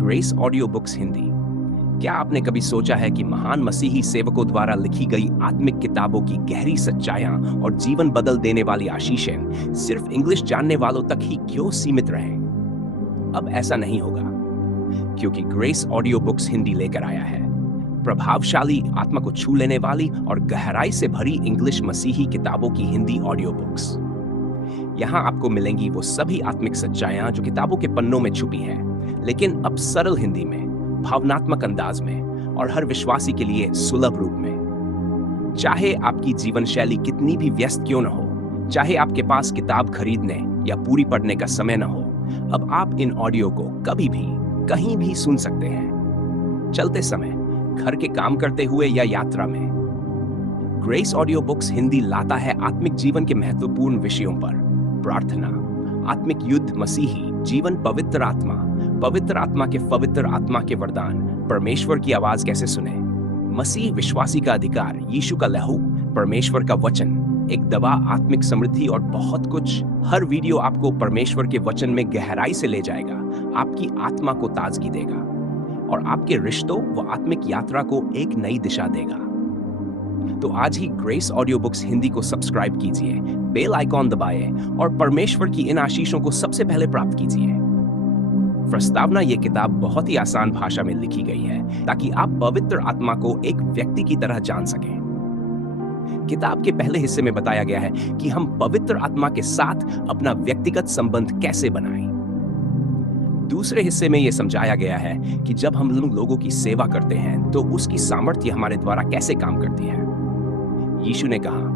Grace audio books Hindi. क्या आपने कभी सोचा है कि महान मसीही सेवकों द्वारा लिखी गई आत्मिक किताबों की गहरी सच्चाइयां और जीवन बदल देने वाली आशीषें सिर्फ इंग्लिश जानने वालों तक ही क्यों सीमित रहें? अब ऐसा नहीं होगा, क्योंकि ग्रेस ऑडियो बुक्स हिंदी लेकर आया है प्रभावशाली, आत्मा को छू लेने वाली और गहराई से भरी इंग्लिश मसीही किताबों की हिंदी ऑडियो बुक्स। यहाँ आपको मिलेंगी वो सभी आत्मिक सच्चाइयां जो किताबों के पन्नों में छुपी हैं, लेकिन अब सरल हिंदी में, भावनात्मक अंदाज में और हर विश्वासी के लिए सुलभ रूप में। चाहे आपकी जीवन शैली कितनी भी व्यस्त क्यों न हो, चाहे आपके पास किताब खरीदने या पूरी पढ़ने का समय न हो, अब आप इन ऑडियो को कभी भी कहीं भी सुन सकते हैं, चलते समय, घर के काम करते हुए या यात्रा में। ग्रेस ऑडियो बुक्स हिंदी लाता है आत्मिक जीवन के महत्वपूर्ण विषयों पर प्रार्थना, आत्मिक युद्ध, मसीही जीवन, पवित्र आत्मा के पवित्र आत्मा के वरदान, परमेश्वर की आवाज कैसे सुने, मसीह विश्वासी का अधिकार, यीशु का लहू, परमेश्वर का वचन, एक दवा, आत्मिक समृद्धि और बहुत कुछ। हर वीडियो आपको परमेश्वर के वचन में गहराई से ले जाएगा, आपकी आत्मा को ताजगी देगा और आपके रिश्तों व आत्मिक यात्रा को एक नई दिशा देगा। तो आज ही ग्रेस ऑडियो बुक्स हिंदी को सब्सक्राइब कीजिए, बेल आइकॉन दबाइए और परमेश्वर की इन आशीषों को सबसे पहले प्राप्त कीजिए। प्रस्तावना: ये किताब बहुत ही आसान भाषा में लिखी गई है ताकि आप पवित्र आत्मा को एक व्यक्ति की तरह जान सकें। किताब के पहले हिस्से में बताया गया है कि हम पवित्र आत्मा के साथ अपना व्यक्तिगत संबंध कैसे बनाएं। दूसरे हिस्से में यह समझाया गया है कि जब हम लोगों की सेवा करते हैं तो उसकी सामर्थ्य हमारे द्वारा कैसे काम करती है। यीशु ने कहा,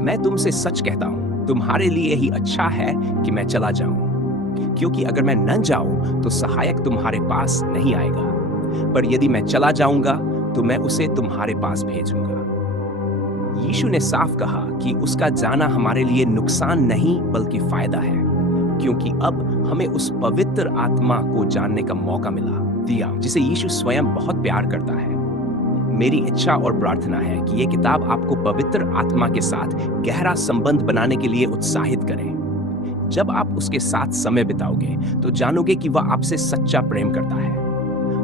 मैं तुमसे सच कहता हूं, तुम्हारे लिए ही अच्छा है कि मैं चला जाऊं, क्योंकि अगर मैं न जाऊं तो सहायक तुम्हारे पास नहीं आएगा, पर यदि मैं चला जाऊंगा तो मैं उसे तुम्हारे पास भेजूंगा। यीशु ने साफ कहा कि उसका जाना हमारे लिए नुकसान नहीं बल्कि फायदा है, क्योंकि अब हमें उस पवित्र आत्मा को जानने का मौका दिया जिसे यीशु स्वयं बहुत प्यार करता है। मेरी इच्छा और प्रार्थना है कि ये किताब आपको पवित्र आत्मा के साथ गहरा संबंध बनाने के लिए उत्साहित करे। जब आप उसके साथ समय बिताओगे तो जानोगे कि वह आपसे सच्चा प्रेम करता है।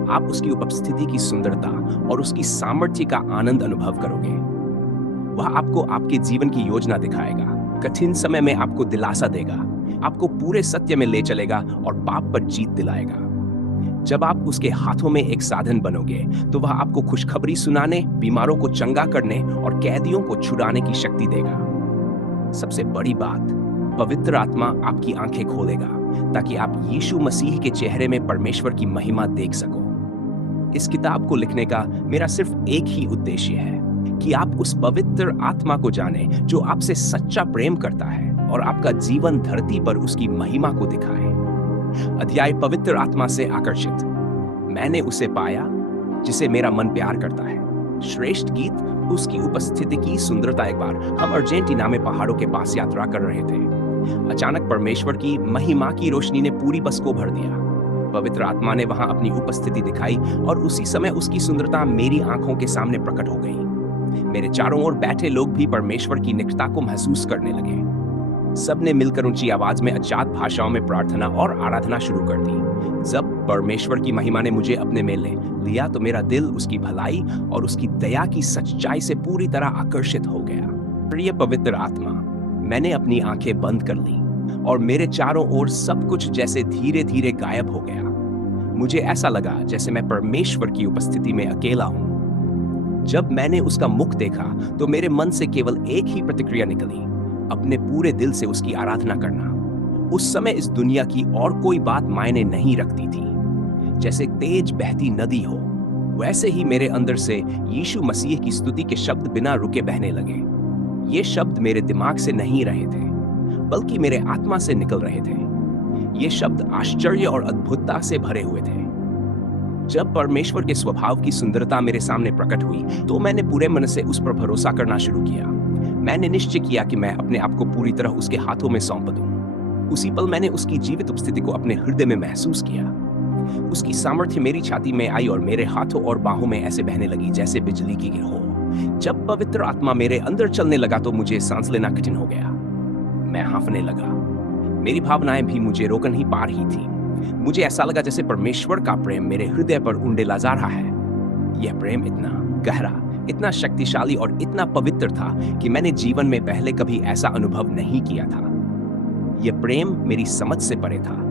आप उसकी उपस्थिति की सुंदरता और उसकी सामर्थ्य का आनंद अनुभव करोगे। वह आपको आपके जीवन की योजना दिखाएगा, कठिन समय में आपको दिलासा देगा, आपको पूरे सत्य में ले चलेगा और पाप पर जीत दिलाएगा। जब आप उसके हाथों में एक साधन बनोगे तो वह आपको खुशखबरी सुनाने, बीमारों को चंगा करने और कैदियों को छुड़ाने की शक्ति देगा। सबसे बड़ी बात, पवित्र आत्मा आपकी आंखें खोलेगा ताकि आप यीशु मसीह के चेहरे में परमेश्वर की महिमा देख सको। इस किताब को लिखने का मेरा सिर्फ एक ही उद्देश्य है कि आप उस पवित्र आत्मा को जाने जो आपसे सच्चा प्रेम करता है और आपका जीवन धरती पर उसकी महिमा को दिखाए। अध्याय: पवित्र आत्मा से आकर्षित। मैंने उसे पाया जिसे मेरा मन प्यार करता है। श्रेष्ठ गीत: उसकी उपस्थिति की सुंदरता। एक बार हम अर्जेंटीना में पहाड़ों के पास यात्रा कर रहे थे। अचानक परमेश्वर की महिमा की रोशनी ने पूरी बस को भर दिया। पवित्र आत्मा ने वहां अपनी उपस्थिति दिखाई और उसी समय उसकी सुंदरता मेरी आंखों के सामने प्रकट हो गई। मेरे चारों ओर बैठे लोग भी परमेश्वर की निकटता को महसूस करने लगे। सबने मिलकर ऊंची आवाज में अजात भाषाओं में प्रार्थना और आराधना शुरू कर दी। जब परमेश्वर की महिमा ने मुझे अपने में ले लिया तो मेरा दिल उसकी भलाई और उसकी दया की सच्चाई से पूरी तरह आकर्षित हो गया। प्रिय पवित्र आत्मा, मैंने अपनी आंखें बंद कर ली और मेरे चारों ओर सब कुछ जैसे धीरे धीरे गायब हो गया। मुझे ऐसा लगा जैसे मैं परमेश्वर की उपस्थिति में अकेला हूं। जब मैंने उसका मुख देखा तो मेरे मन से केवल एक ही प्रतिक्रिया निकली, अपने पूरे दिल से उसकी आराधना करना। उस समय इस दुनिया की और कोई बात मायने नहीं रखती थी। जैसे तेज बहती नदी हो, वैसे ही मेरे अंदर से यीशु मसीह की स्तुति के शब्द बिना रुके बहने लगे। ये शब्द मेरे दिमाग से नहीं रहे थे, बल्कि मेरे आत्मा से निकल रहे थे। ये शब्द आश्चर्य और अद्भुतता से भरे हुए थे। जब परमेश्वर के स्वभाव की सुंदरता मेरे सामने प्रकट हुई तो मैंने पूरे मन से उस पर भरोसा करना शुरू किया। मैंने निश्चय किया कि मैं अपने आप को पूरी तरह उसके हाथों में सौंप दूं। उसी पल मैंने उसकी जीवित उपस्थिति को अपने हृदय में महसूस किया। उसकी सामर्थ्य मेरी छाती में आई और मेरे हाथों और बाहों में ऐसे बहने लगी जैसे बिजली की गिरह। जब पवित्र आत्मा मेरे अंदर चलने लगा तो मुझे सांस लेना कठिन हो गया। मैं हाँफने लगा। मेरी भावनाएं भी मुझे रोक नहीं पा रही थी। मुझे ऐसा लगा जैसे परमेश्वर का प्रेम मेरे हृदय पर उंडेला जा रहा है। यह प्रेम इतना गहरा, इतना शक्तिशाली और इतना पवित्र था कि मैंने जीवन में पहले कभी ऐसा अनुभव नहीं किया था। यह प्रेम मेरी समझ से परे था,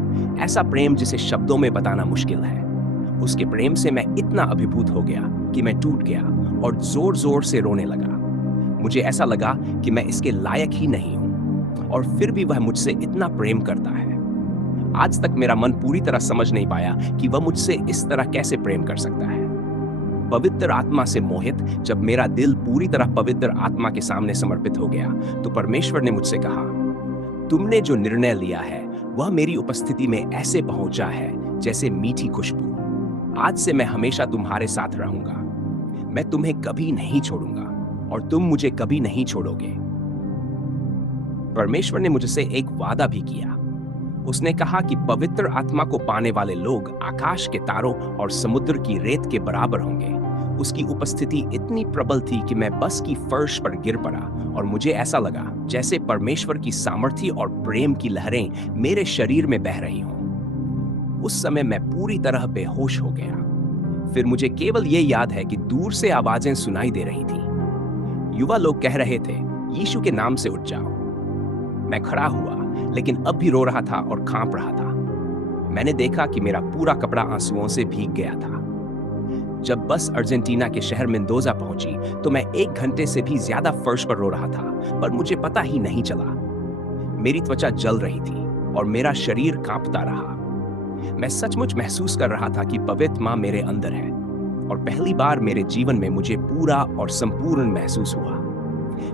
ऐसा प्रेम जिसे शब्दों में बताना मुश्किल है। उसके प्रेम से मैं इतना अभिभूत हो गया कि मैं टूट गया और जोर जोर से रोने लगा। मुझे ऐसा लगा कि मैं इसके लायक ही नहीं हूं, और फिर भी वह मुझसे इतना प्रेम करता है। आज तक मेरा मन पूरी तरह समझ नहीं पाया कि वह मुझसे इस तरह कैसे प्रेम कर सकता है। पवित्र आत्मा से मोहित जब मेरा दिल पूरी तरह पवित्र आत्मा के सामने समर्पित हो गया, तो परमेश्वर ने मुझसे कहा, तुमने जो निर्णय लिया है वह मेरी उपस्थिति में ऐसे पहुंचा है जैसे मीठी खुशबू। आज से मैं हमेशा तुम्हारे साथ रहूंगा। मैं तुम्हें कभी नहीं छोड़ूंगा और तुम मुझे कभी नहीं छोड़ोगे। परमेश्वर ने मुझसे एक वादा भी किया। उसने कहा कि पवित्र आत्मा को पाने वाले लोग आकाश के तारों और समुद्र की रेत के बराबर होंगे। उसकी उपस्थिति इतनी प्रबल थी कि मैं बस की फर्श पर गिर पड़ा और मुझे ऐसा लगा जैसे परमेश्वर की सामर्थ्य और प्रेम की लहरें मेरे शरीर में बह रही हों। उस समय मैं पूरी तरह बेहोश हो गया। फिर मुझे केवल ये याद है कि दूर से आवाजें सुनाई दे रही थी। युवा लोग कह रहे थे, यीशु के नाम से उठ जाओ। मैं खड़ा हुआ, लेकिन अब भी रो रहा था और कांप रहा था। मैंने देखा कि मेरा पूरा कपड़ा आंसुओं से भीग गया था। जब बस अर्जेंटीना के शहर मेंदोजा पहुंची, तो मैं 1 घंटे से भी ज्यादा फर्श पर रो रहा था, पर मुझे पता ही नहीं चला। मेरी त्वचा जल रही थी और मेरा शरीर कांपता रहा। मैं सचमुच महसूस कर रहा था कि पवित्र मां मेरे अंदर है, और पहली बार मेरे जीवन में मुझे पूरा और संपूर्ण महसूस हुआ।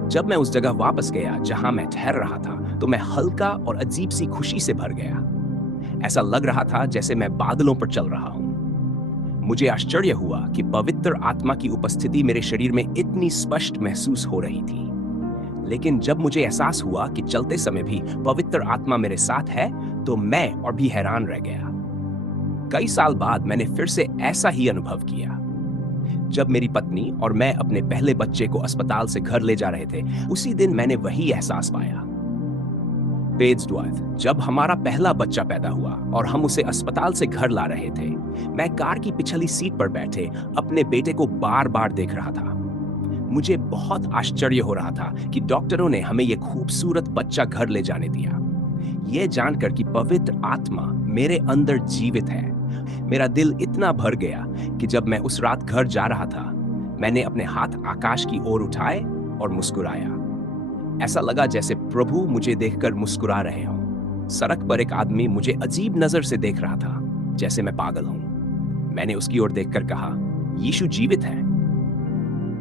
जब मैं उस जगह वापस गया जहां मैं ठहर रहा था, तो मैं हल्का और अजीब सी खुशी से भर गया। ऐसा लग रहा था जैसे मैं बादलों पर चल रहा हूं। मुझे आश्चर्य हुआ कि पवित्र आत्मा की उपस्थिति मेरे शरीर में इतनी स्पष्ट महसूस हो रही थी। लेकिन जब मुझे एहसास हुआ कि चलते समय भी पवित्र आत्मा मेरे साथ है, तो मैं और भी हैरान रह गया। कई साल बाद मैंने फिर से ऐसा ही अनुभव किया। जब मेरी पत्नी और मैं अपने पहले बच्चे को अस्पताल से घर ले जा रहे थे, उसी दिन मैंने वही एहसास पाया। जब हमारा पहला बच्चा पैदा हुआ और हम उसे अस्पताल से घर ला रहे थे, मैं कार की पिछली सीट पर बैठे अपने बेटे को बार बार देख रहा था। मुझे बहुत आश्चर्य हो रहा था कि डॉक्टरों ने हमें यह खूबसूरत बच्चा घर ले जाने दिया, यह जानकर कि पवित्र आत्मा मेरे अंदर जीवित है। मेरा दिल इतना भर गया कि जब मैं उस रात घर जा रहा था, मैंने अपने हाथ आकाश की ओर उठाए और मुस्कुराया। ऐसा लगा जैसे प्रभु मुझे देखकर मुस्कुरा रहे हों। सड़क पर एक आदमी मुझे अजीब नजर से देख रहा था, जैसे मैं पागल हूं। मैंने उसकी ओर देखकर कहा, यीशु जीवित है।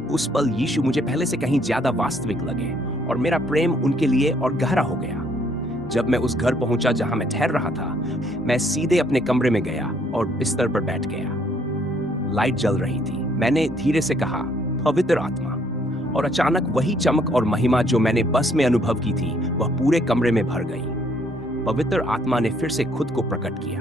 उस पल यीशु मुझे पहले से कहीं ज्यादा वास्तविक लगे और मेरा प्रेम उनके लिए और गहरा हो गया। जब मैं उस घर पहुंचा जहां मैं ठहर रहा था, मैं सीधे अपने कमरे में गया और बिस्तर पर बैठ गया। लाइट जल रही थी। मैंने धीरे से कहा, पवित्र आत्मा, और अचानक वही चमक और महिमा जो मैंने बस में अनुभव की थी, वह पूरे कमरे में भर गई। पवित्र आत्मा ने फिर से खुद को प्रकट किया,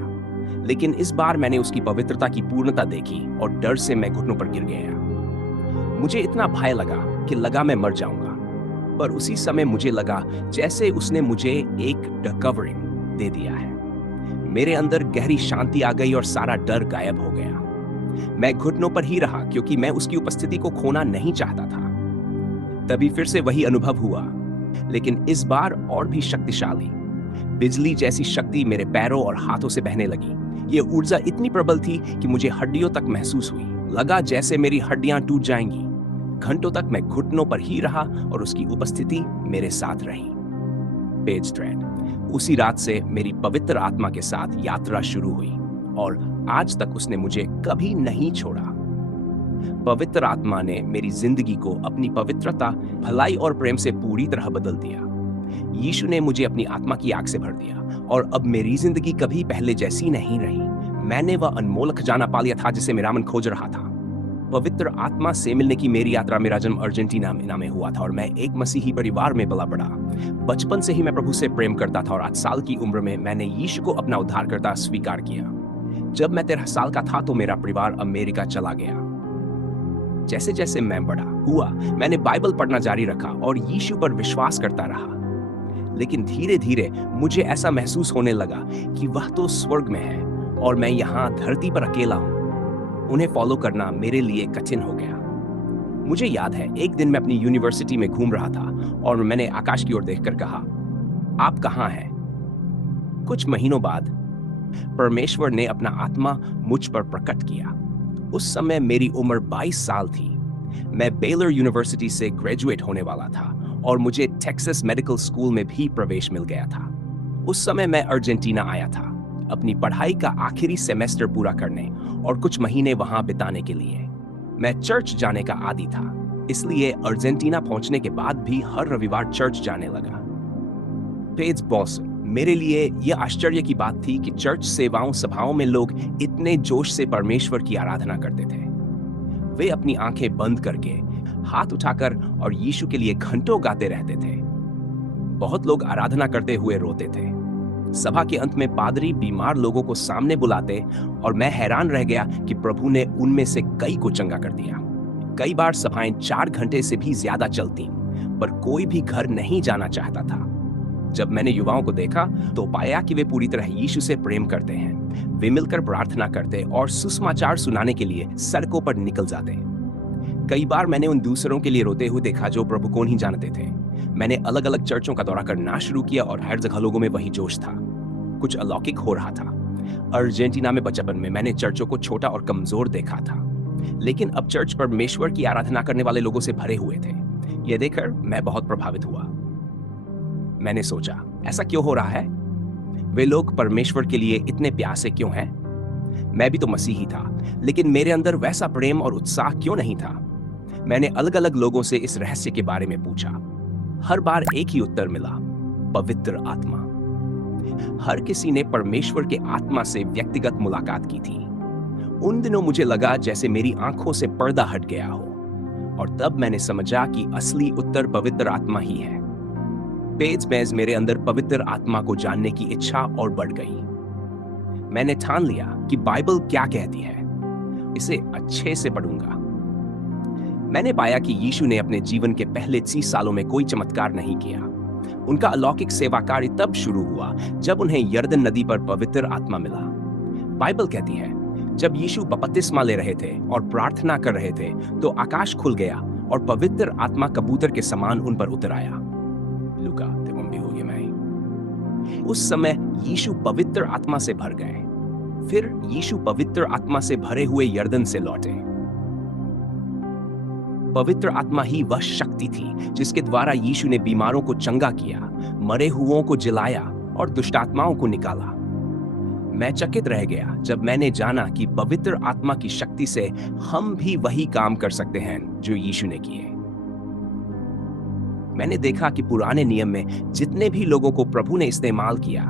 लेकिन इस बार मैंने उसकी पवित्रता की पूर्णता देखी और डर से मैं घुटनों पर गिर गया। मुझे इतना भय लगा मैं मर जाऊंगा, पर उसी समय मुझे लगा जैसे उसने मुझे एक कवरिंग दे दिया है। मेरे अंदर गहरी शांति आ गई और सारा डर गायब हो गया। मैं घुटनों पर ही रहा क्योंकि मैं उसकी उपस्थिति को खोना नहीं चाहता था। तभी फिर से वही अनुभव हुआ, लेकिन इस बार और भी शक्तिशाली। बिजली जैसी शक्ति मेरे पैरों और हाथों से बहने लगी। ये ऊर्जा इतनी प्रबल थी कि मुझे हड्डियों तक महसूस हुई। लगा जैसे मेरी हड्डियां टूट जाएंगी। घंटों तक मैं घुटनों पर ही रहा और उसकी उपस्थिति मेरे साथ रही। Page trade. उसी रात से मेरी पवित्र आत्मा के साथ यात्रा शुरू हुई और आज तक उसने मुझे कभी नहीं छोड़ा। पवित्र आत्मा ने मेरी जिंदगी को अपनी पवित्रता, भलाई और प्रेम से पूरी तरह बदल दिया। यीशु ने मुझे अपनी आत्मा की आग से भर दिया और अब मेरी जिंदगी कभी पहले जैसी नहीं रही। मैंने वह अनमोल खजाना पा लिया था जिसे मेरा मन खोज रहा था। पवित्र आत्मा से मिलने की मेरी यात्रा, मेरा जन्म अर्जेंटीना में हुआ था और मैं एक मसीही परिवार में पला बड़ा। बचपन से ही मैं प्रभु से प्रेम करता था और 8 साल की उम्र में मैंने यीशु को अपना उद्धारकर्ता स्वीकार किया। जब मैं 13 साल का था तो मेरा परिवार अमेरिका चला गया। जैसे जैसे मैं बड़ा हुआ, मैंने बाइबल पढ़ना जारी रखा और यीशु पर विश्वास करता रहा। लेकिन धीरे धीरे मुझे ऐसा महसूस होने लगा कि वह तो स्वर्ग में है और मैं यहाँ धरती पर अकेला हूँ। उन्हें फॉलो करना मेरे लिए कठिन हो गया। मुझे याद है, एक दिन मैं अपनी यूनिवर्सिटी में घूम रहा था और मैंने आकाश की ओर देखकर कहा, आप कहाँ हैं? कुछ महीनों बाद परमेश्वर ने अपना आत्मा मुझ पर प्रकट किया। उस समय मेरी उम्र 22 साल थी। मैं बेलर यूनिवर्सिटी से ग्रेजुएट होने वाला था और मुझे टेक्सास मेडिकल स्कूल में भी प्रवेश मिल गया था। उस समय मैं अर्जेंटीना आया था अपनी पढ़ाई का आखिरी सेमेस्टर पूरा करने और कुछ महीने वहां बिताने के लिए। मैं चर्च जाने का आदी था, इसलिए अर्जेंटीना पहुंचने के बाद भी हर रविवार चर्च जाने लगा। पेज बॉस, मेरे लिए यह आश्चर्य की बात थी कि चर्च सेवाओं सभाओं में लोग इतने जोश से परमेश्वर की आराधना करते थे। वे अपनी आंखें बंद करके, हाथ उठाकर और यीशु के लिए घंटों गाते रहते थे। बहुत लोग आराधना करते हुए रोते थे। सभा के अंत में पादरी बीमार लोगों को सामने बुलाते और मैं हैरान रह गया कि प्रभु ने उनमें से कई को चंगा कर दिया। कई बार सभाएं 4 घंटे से भी ज्यादा चलती, पर कोई भी घर नहीं जाना चाहता था। जब मैंने युवाओं को देखा तो पाया कि वे पूरी तरह यीशु से प्रेम करते हैं। वे मिलकर प्रार्थना करते और सुसमाचार सुनाने के लिए सड़कों पर निकल जाते। कई बार मैंने उन दूसरों के लिए रोते हुए देखा जो प्रभु को नहीं जानते थे। मैंने अलग अलग चर्चों का दौरा करना शुरू किया और हर जगह लोगों में वही जोश था। कुछ अलौकिक हो रहा था। अर्जेंटीना में बचपन में मैंने चर्चों को छोटा और कमजोर देखा था, लेकिन अब चर्च परमेश्वर की आराधना करने वाले लोगों से भरे हुए थे। यह देखकर मैं बहुत प्रभावित हुआ। मैंने सोचा, ऐसा क्यों हो रहा है? वे लोग परमेश्वर के लिए इतने प्यासे क्यों हैं? मैं भी तो मसीही था, लेकिन मेरे अंदर वैसा प्रेम और उत्साह क्यों नहीं था? मैंने अलग अलग लोगों से इस रहस्य के बारे में पूछा। हर बार एक ही उत्तर मिला, पवित्र आत्मा। हर किसी ने परमेश्वर के आत्मा से व्यक्तिगत मुलाकात की थी। उन दिनों मुझे लगा जैसे मेरी आंखों से पर्दा हट गया हो, और तब मैंने समझा कि असली उत्तर पवित्र आत्मा ही है। पेज मेज मेरे अंदर पवित्र आत्मा को जानने की इच्छा और बढ़ गई। मैंने ठान लिया कि बाइबल क्या कहती है, इसे अच्छे से पढ़ूंगा। मैंने पाया कि यीशु ने अपने जीवन के पहले 30 सालों में कोई चमत्कार नहीं किया। उनका अलौकिक सेवा कार्य तब शुरू हुआ जब उन्हें यरदन नदी पर पवित्र आत्मा मिला। बाइबल कहती है, जब यीशु बपतिस्मा ले रहे थे और प्रार्थना कर रहे थे तो आकाश खुल गया और पवित्र आत्मा कबूतर के समान उन पर उतर आया। लूका उस समय यीशु पवित्र आत्मा से भर गए। फिर यीशु पवित्र आत्मा से भरे हुए यरदन से लौटे। पवित्र आत्मा ही वह शक्ति थी जिसके द्वारा यीशु ने बीमारों को चंगा किया, मरे हुओं को जिलाया और दुष्टात्माओं को निकाला। मैं चकित रह गया जब मैंने जाना कि पवित्र आत्मा की शक्ति से हम भी वही काम कर सकते हैं जो यीशु ने किए। मैंने देखा कि पुराने नियम में जितने भी लोगों को प्रभु ने इस्तेमाल किया,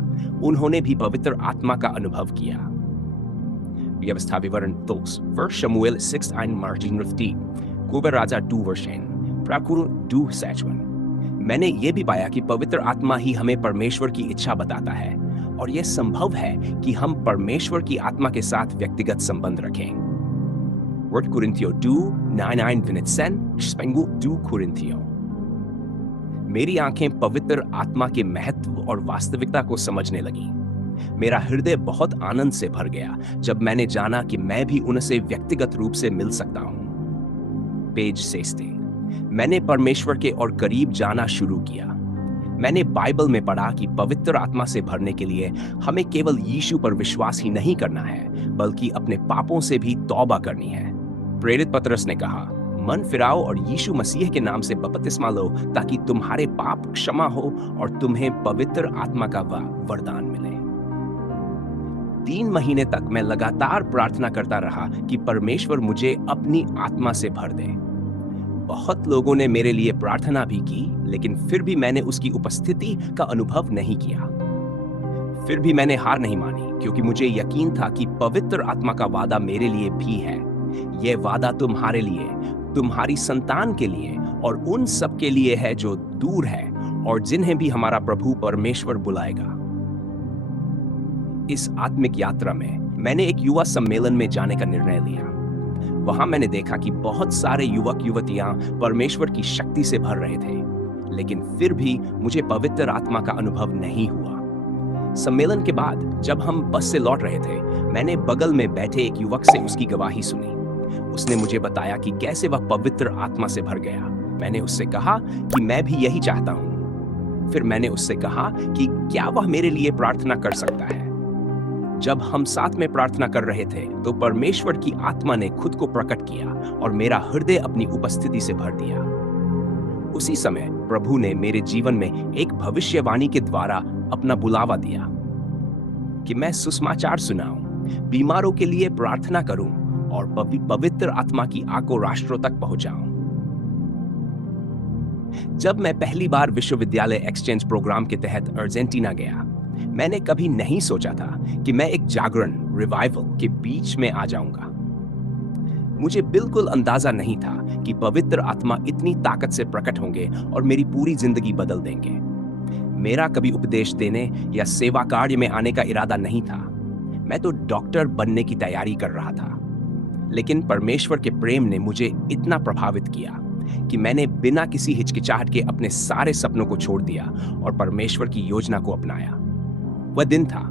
उन्होंने भी पवित्र आत्मा का अनुभव किया। व्यवस्था विवरण 2 vers Samuel 6:15 Kuba Raja 2 vers 1 Prakuru 2 Sachwan। मैंने ये भी पाया कि पवित्र आत्मा ही हमें परमेश्वर की इच्छा बताता है, और यह संभव है कि हम परमेश्वर की आत्मा के साथ व्यक्तिगत संबंध रखें। Word Corinthians 2:9 Vinitsen Spengu 2 Corinthians। मेरी आंखें पवित्र आत्मा के महत्व और वास्तविकता को समझने लगी। मेरा हृदय बहुत आनंद से भर गया जब मैंने जाना कि मैं भी उनसे व्यक्तिगत रूप से मिल सकता हूं। पेज 6 मैंने परमेश्वर के और करीब जाना शुरू किया। मैंने बाइबल में पढ़ा कि पवित्र आत्मा से भरने के लिए हमें केवल यीशु पर विश्वास ही नहीं करना है, बल्कि अपने पापों से भी तौबा करनी है। प्रेरित पतरस ने कहा, मन फिराओ और यीशु मसीह के नाम से बपतिस्मा लो ताकि तुम्हारे पाप क्षमा हो और तुम्हें पवित्र आत्मा का वरदान मिले। 3 महीने तक मैं लगातार प्रार्थना करता रहा कि परमेश्वर मुझे अपनी आत्मा से भर दे। बहुत लोगों ने मेरे लिए प्रार्थना भी की, लेकिन फिर भी मैंने उसकी उपस्थिति का अनुभव नहीं किया। फिर भी मैंने हार नहीं मानी, क्योंकि मुझे यकीन था कि पवित्र आत्मा का वादा मेरे लिए भी है। यह वादा तुम्हारे लिए, तुम्हारी संतान के लिए और उन सब के लिए है जो दूर है और जिन्हें भी हमारा प्रभु परमेश्वर बुलाएगा। इस आत्मिक यात्रा में मैंने एक युवा सम्मेलन में जाने का निर्णय लिया। वहां मैंने देखा कि बहुत सारे युवक युवतियां परमेश्वर की शक्ति से भर रहे थे। लेकिन फिर भी मुझे पवित्र आत्मा का अनुभव नहीं हुआ। सम्मेलन के बाद जब हम बस से लौट रहे थे, मैंने बगल में बैठे एक युवक से उसकी गवाही सुनी। उसने मुझे बताया कि कैसे वह पवित्र आत्मा से भर गया। मैंने उससे कहा कि मैं भी यही चाहता हूँ। फिर मैंने उससे कहा कि क्या वह मेरे लिए प्रार्थना कर सकता है। जब हम साथ में प्रार्थना कर रहे थे तो परमेश्वर की आत्मा ने खुद को प्रकट किया और मेरा हृदय अपनी उपस्थिति से भर दिया। उसी समय प्रभु ने मेरे जीवन में एक भविष्यवाणी के द्वारा अपना बुलावा दिया कि मैं सुसमाचार सुनाऊं, बीमारों के लिए प्रार्थना करूं और पवित्र आत्मा की आग को राष्ट्रों तक पहुंचाऊं। जब मैं पहली बार विश्वविद्यालय एक्सचेंज प्रोग्राम के तहत अर्जेंटीना गया, मैंने कभी नहीं सोचा था कि मैं एक जागरण रिवाइवल के बीच में आ जाऊंगा। मुझे बिल्कुल अंदाजा नहीं था कि पवित्र आत्मा इतनी ताकत से प्रकट होंगे और मेरी पूरी जिंदगी बदल देंगे। मेरा कभी उपदेश देने या सेवा कार्य में आने का इरादा नहीं था। मैं तो डॉक्टर बनने की तैयारी कर रहा था। लेकिन परमेश्वर के प्रेम ने मुझे इतना प्रभावित किया कि मैंने बिना किसी हिचकिचाहट के अपने सारे सपनों को छोड़ दिया और परमेश्वर की योजना को अपनाया। वह दिन था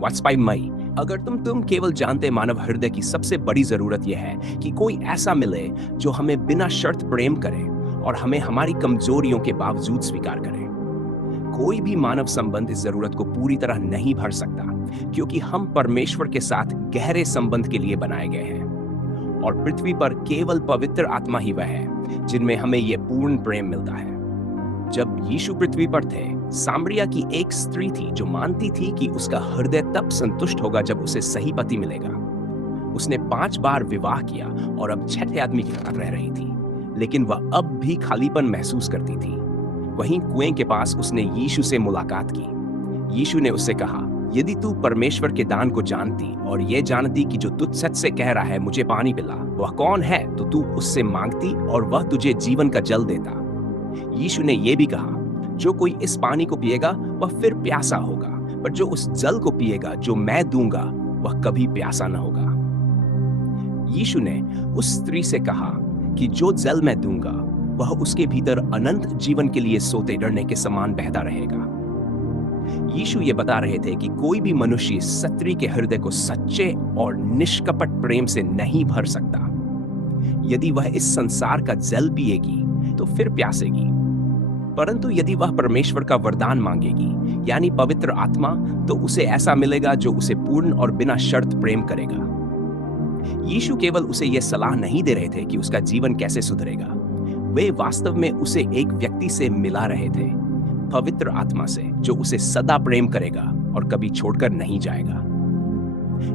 5 मई। अगर तुम केवल जानते मानव हृदय की सबसे बड़ी जरूरत यह है कि कोई ऐसा मिले जो हमें बिना शर्त प्रेम करे और हमें हमारी कमजोरियों के बावजूद स्वीकार करे। कोई भी मानव संबंध इस जरूरत को पूरी तरह नहीं भर सकता, क्योंकि हम परमेश्वर के साथ गहरे संबंध के लिए बनाए गए हैं और पृथ्वी पर केवल पवित्र आत्मा ही वह है जिनमें हमें यह पूर्ण प्रेम मिलता है। जब यीशु पृथ्वी पर थे, सामरिया की एक स्त्री थी जो मानती थी कि उसका हृदय तब संतुष्ट होगा जब उसे सही पति मिलेगा। उसने 5 बार विवाह किया और अब 6ठे आदमी के साथ रह रही थी, लेकिन वह अब भी खालीपन महसूस करती थी। वहीं कुएं के पास उसने यीशु से मुलाकात की। यीशु ने उससे कहा, यदि तू परमेश्वर के दान को जानती और ये जानती कि जो तुझ सच से कह रहा है मुझे पानी पिला, वह कौन है, तो तू उससे मांगती और वह तुझे जीवन का जल देता। यीशु ने यह भी कहा, जो कोई इस पानी को पिएगा वह फिर प्यासा होगा, पर जो उस जल को पिएगा जो मैं दूंगा वह कभी प्यासा न होगा। यीशु ने उस स्त्री से कहा कि जो जल मैं दूंगा वह उसके भीतर अनंत जीवन के लिए सोते डरने के समान बहता रहेगा। यीशु ये बता रहे थे कि कोई भी मनुष्य स्त्री के हृदय को सच्चे और निष्कपट प्रेम से नहीं भर सकता। यदि वह इस संसार का जल पिएगी तो फिर प्यासेगी, परंतु यदि वह परमेश्वर का वरदान मांगेगी, यानी पवित्र आत्मा, तो उसे ऐसा मिलेगा जो उसे पूर्ण और बिना शर्त प्रेम करेगा। यीशु केवल उसे यह सलाह नहीं दे रहे थे कि उसका जीवन कैसे सुधरेगा, वे वास्तव में उसे एक व्यक्ति से मिला रहे थे, पवित्र आत्मा से, जो उसे सदा प्रेम करेगा और कभी छोड़कर नहीं जाएगा।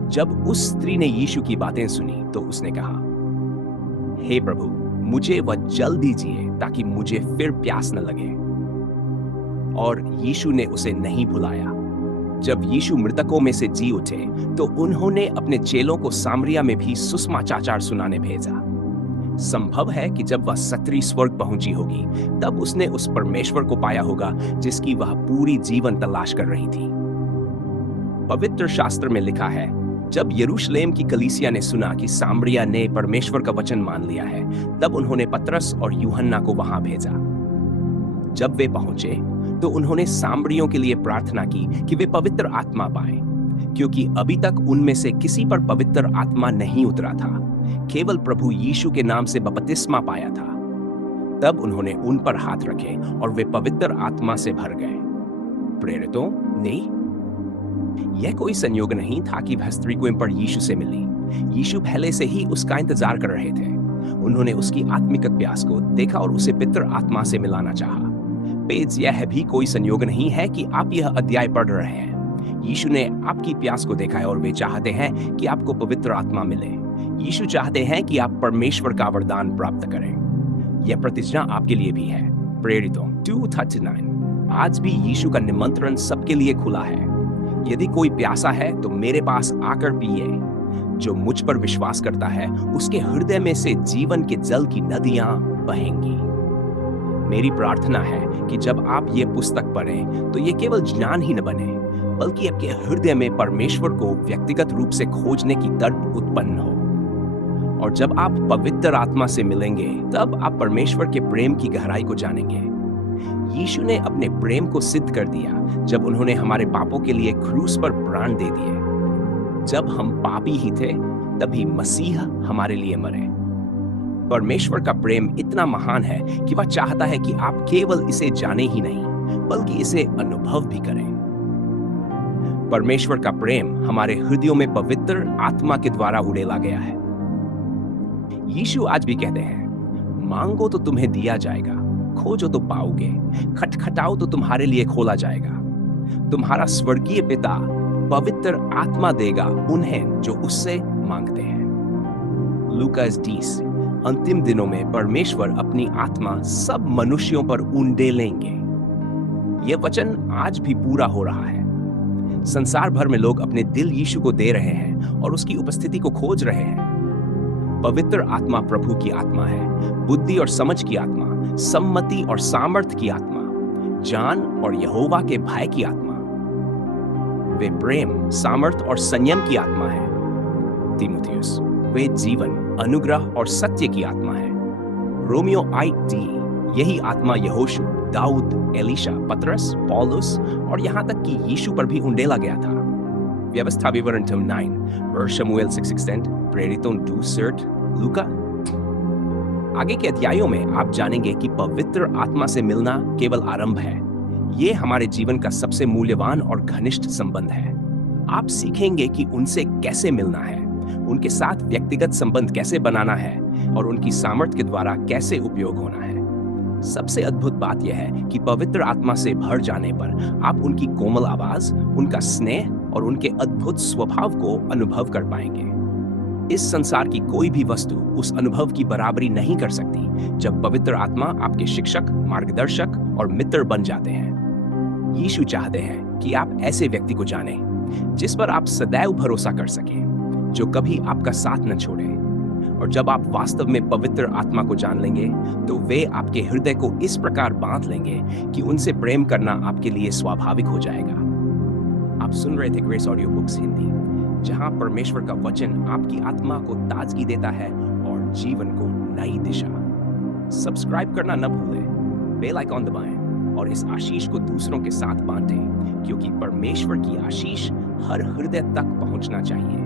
जब उस स्त्री ने यीशु की बातें सुनी तो उसने कहा, हे प्रभु, मुझे वह जल दीजिए ताकि मुझे फिर प्यास न लगे। और यीशु ने उसे नहीं भुलाया। जब यीशु मृतकों में से जी उठे तो उन्होंने अपने चेलों को सामरिया में भी सुसमाचार सुनाने भेजा। संभव है कि जब वह स्त्री स्वर्ग पहुंची होगी तब उसने उस परमेश्वर को पाया होगा जिसकी वह पूरी जीवन तलाश कर रही थी। पवित्र शास्त्र में लिखा है, जब यरूशलेम की कलीसिया ने सुना कि सामरिया ने परमेश्वर का वचन मान लिया है, तब उन्होंने पतरस और यूहन्ना को वहां भेजा। जब वे पहुंचे तो उन्होंने सामरियों के लिए प्रार्थना की कि वे पवित्र आत्मा पाएं, क्योंकि अभी तक उनमें से किसी पर पवित्र आत्मा नहीं उतरा था, केवल प्रभु यीशु के नाम से बपतिस्मा पाया था। तब उन्होंने उन पर हाथ रखे और वे पवित्र आत्मा से भर गए। प्रेरितों ने यह कोई संयोग नहीं था कि वह स्त्री कुएं पर यीशु से मिली। यीशु पहले से ही उसका इंतजार कर रहे थे। उन्होंने उसकी आत्मिक प्यास को देखा और उसे पितर आत्मा से मिलाना चाहा। पेज यह भी कोई संयोग नहीं है कि आप यह अध्याय पढ़ रहे हैं। यीशु ने आपकी प्यास को देखा है और वे चाहते हैं कि आपको पवित्र आत्मा मिले। यीशु चाहते हैं कि आप परमेश्वर का वरदान प्राप्त करें। यह प्रतिज्ञा आपके लिए भी है। प्रेरितों 2:39। आज भी यीशु का निमंत्रण सबके लिए खुला है। यदि कोई प्यासा है तो मेरे पास आकर पिए। जो मुझ पर विश्वास करता है उसके हृदय में से जीवन के जल की नदियां बहेंगी। मेरी प्रार्थना है कि जब आप ये पुस्तक पढ़ें तो ये केवल ज्ञान ही न बने, बल्कि आपके हृदय में परमेश्वर को व्यक्तिगत रूप से खोजने की तड़प उत्पन्न हो। और जब आप पवित्र आत्मा से मिलेंगे तब आप परमेश्वर के प्रेम की गहराई को जानेंगे। यीशु ने अपने प्रेम को सिद्ध कर दिया जब उन्होंने हमारे पापों के लिए क्रूस पर प्राण दे दिए। जब हम पापी ही थे, तभी मसीह हमारे लिए मरे। परमेश्वर का प्रेम इतना महान है कि वह चाहता है कि आप केवल इसे जाने ही नहीं, बल्कि इसे अनुभव भी करें। परमेश्वर का प्रेम हमारे हृदयों में पवित्र आत्मा के द्वारा उड़ेला गया है। यीशु आज भी कहते हैं, मांगो तो तुम्हें दिया जाएगा, खोजो तो पाओगे, खटखटाओ तो तुम्हारे लिए खोला जाएगा। तुम्हारा स्वर्गीय पिता पवित्र आत्मा देगा उन्हें जो उससे मांगते हैं। लूका 20 अंतिम दिनों में परमेश्वर अपनी आत्मा सब मनुष्यों पर उंडेलेंगे। यह वचन आज भी पूरा हो रहा है। संसार भर में लोग अपने दिल यीशु को दे रहे हैं और उसकी उपस्थिति को खोज रहे हैं। पवित्र आत्मा प्रभु की आत्मा है, बुद्धि और समझ की आत्मा, सम्मति और सामर्थ की आत्मा, जान और यहोवा के भय की आत्मा। वे प्रेम, सामर्थ और संयम की आत्मा है। तीमुथियुस, वे जीवन, अनुग्रह और सत्य की आत्मा है। रोमियो 8d, यही आत्मा यहोशू, दाऊद, एलीशा, पतरस, पौलुस और यहां तक कि यीशु पर भी उंडेला गया था। व्यवस्था विवरण 9, शमूएल 6:10, प्रेरितों 2:30, लूका। आगे के अध्यायों में आप जानेंगे कि पवित्र आत्मा से मिलना केवल आरंभ है। ये हमारे जीवन का सबसे मूल्यवान और घनिष्ठ संबंध है। आप सीखेंगे कि उनसे कैसे मिलना है, उनके साथ व्यक्तिगत संबंध कैसे बनाना है और उनकी सामर्थ्य के द्वारा कैसे उपयोग होना है। सबसे अद्भुत बात यह है कि पवित्र आत्मा से भर जाने पर आप उनकी कोमल आवाज, उनका स्नेह और उनके अद्भुत स्वभाव को अनुभव कर पाएंगे। इस संसार की कोई भी वस्तु उस अनुभव की बराबरी नहीं कर सकती जब पवित्र आत्मा आपके शिक्षक, मार्गदर्शक और मित्र बन जाते हैं। यीशु चाहते हैं कि आप ऐसे व्यक्ति को जानें जिस पर आप सदैव भरोसा कर सकें, जो कभी आपका साथ न छोड़े। और जब आप वास्तव में पवित्र आत्मा को जान लेंगे, तो वे आपके हृदय को इस प्रकार बांध लेंगे कि उनसे प्रेम करना आपके लिए स्वाभाविक हो जाएगा। आप सुन रहे थे ग्रेस ऑडियो बुक्स हिंदी, जहां परमेश्वर का वचन आपकी आत्मा को ताजगी देता है और जीवन को नई दिशा। सब्सक्राइब करना न भूलें, बेल आइकॉन दबाएं और इस आशीष को दूसरों के साथ बांटें, क्योंकि परमेश्वर की आशीष हर हृदय तक पहुंचना चाहिए।